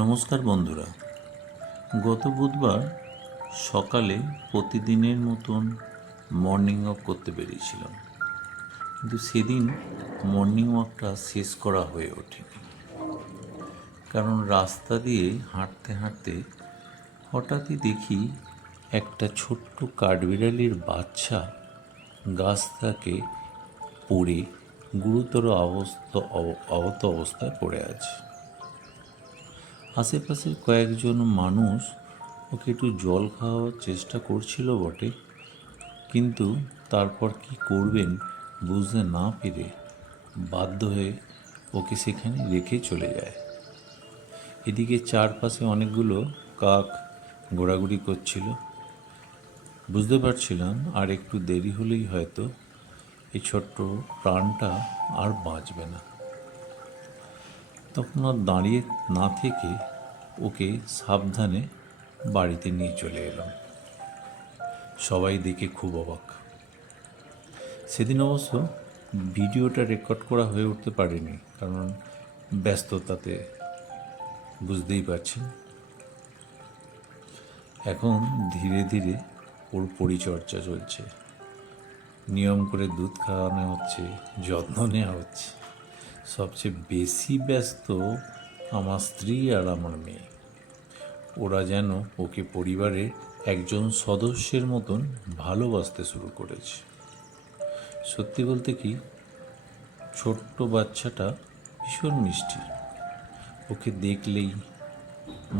নমস্কার বন্ধুরা। গত বুধবার সকালে প্রতিদিনের মতন মর্নিং ওয়াক করতে বেরিয়েছিলাম, কিন্তু সেদিন মর্নিং ওয়াকটা শেষ করা হয়ে ওঠেনি। কারণ রাস্তা দিয়ে হাঁটতে হাঁটতে হঠাৎই দেখি একটা ছোট্ট কাঠবিড়ালির বাচ্চা গাছ থেকে পড়ে গুরুতর আহত অবস্থায় পড়ে আছে। আশেপাশের কয়েকজন মানুষ ওকে একটু জল খাওয়ার চেষ্টা করছিল বটে, কিন্তু তারপর কি করবেন বুঝতে না পেরে বাধ্য হয়ে ওকে সেখানে রেখে চলে যায়। এদিকে চারপাশে অনেকগুলো কাক ঘোরাঘুরি করছিল। বুঝতে পারছিলাম আর একটু দেরি হলেই হয়তো এই ছোট্ট প্রাণটা আর বাঁচবে না। তখন আর দাঁড়িয়ে না থেকে ওকে সাবধানে বাড়িতে নিয়ে চলে এলাম। সবাই দেখে খুব অবাক। সেদিন অবশ্য ভিডিওটা রেকর্ড করা হয়ে উঠতে পারেনি, কারণ ব্যস্ততাতে, বুঝতেই পারছেন। এখন ধীরে ধীরে ওর পরিচর্যা চলছে, নিয়ম করে দুধ খাওয়ানো হচ্ছে, যত্ন নেওয়া হচ্ছে। সবচেয়ে বেশি ব্যস্ত আমার স্ত্রী আর আমার মেয়ে। ওরা যেন ওকে পরিবারের একজন সদস্যের মতন ভালোবাসতে শুরু করেছে। সত্যি বলতে কি, ছোট্ট বাচ্চাটা ভীষণ মিষ্টি। ওকে দেখলেই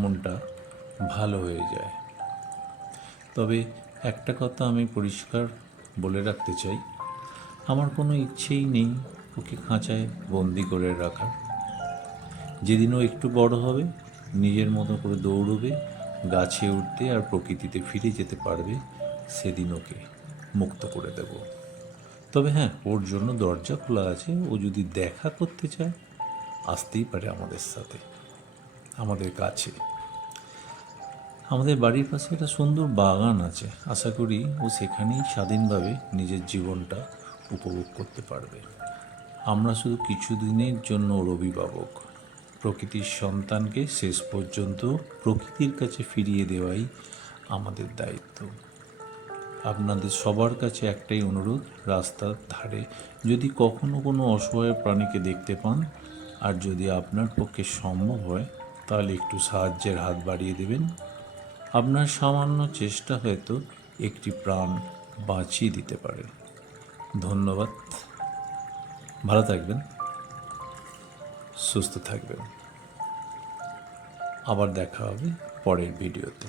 মনটা ভালো হয়ে যায়। তবে একটা কথা আমি পরিষ্কার বলে রাখতে চাই, আমার কোনো ইচ্ছেই নেই ওকে খাঁচায় বন্দি করে রাখার। যেদিন ও একটু বড় হবে, নিজের মতো করে দৌড়বে, গাছে উঠতে আর প্রকৃতিতে ফিরে যেতে পারবে, সেদিন ওকে মুক্ত করে দেব। তবে হ্যাঁ, ওর জন্য দরজা খোলা আছে। ও যদি দেখা করতে চায় আসতেই পারে আমাদের সাথে, আমাদের কাছে। আমাদের বাড়ির পাশে একটা সুন্দর বাগান আছে। আশা করি ও সেখানেই স্বাধীনভাবে নিজের জীবনটা উপভোগ করতে পারবে। আমরা শুধু কিছু দিনের জন্য ওর অভিভাবক। প্রকৃতির সন্তানকে শেষ পর্যন্ত প্রকৃতির কাছে ফিরিয়ে দেওয়াই আমাদের দায়িত্ব। আপনাদের সবার কাছে একটাই অনুরোধ, রাস্তার ধারে যদি কখনো কোনো অসহায় প্রাণীকে দেখতে পান, আর যদি আপনার পক্ষে সম্ভব হয়, তাহলে একটু সাহায্যের হাত বাড়িয়ে দেবেন। আপনার সামান্য চেষ্টা হয়তো একটি প্রাণ বাঁচিয়ে দিতে পারে। ধন্যবাদ। ভালো থাকবেন, সুস্থ থাকবেন। আবার দেখা হবে পরের ভিডিওতে।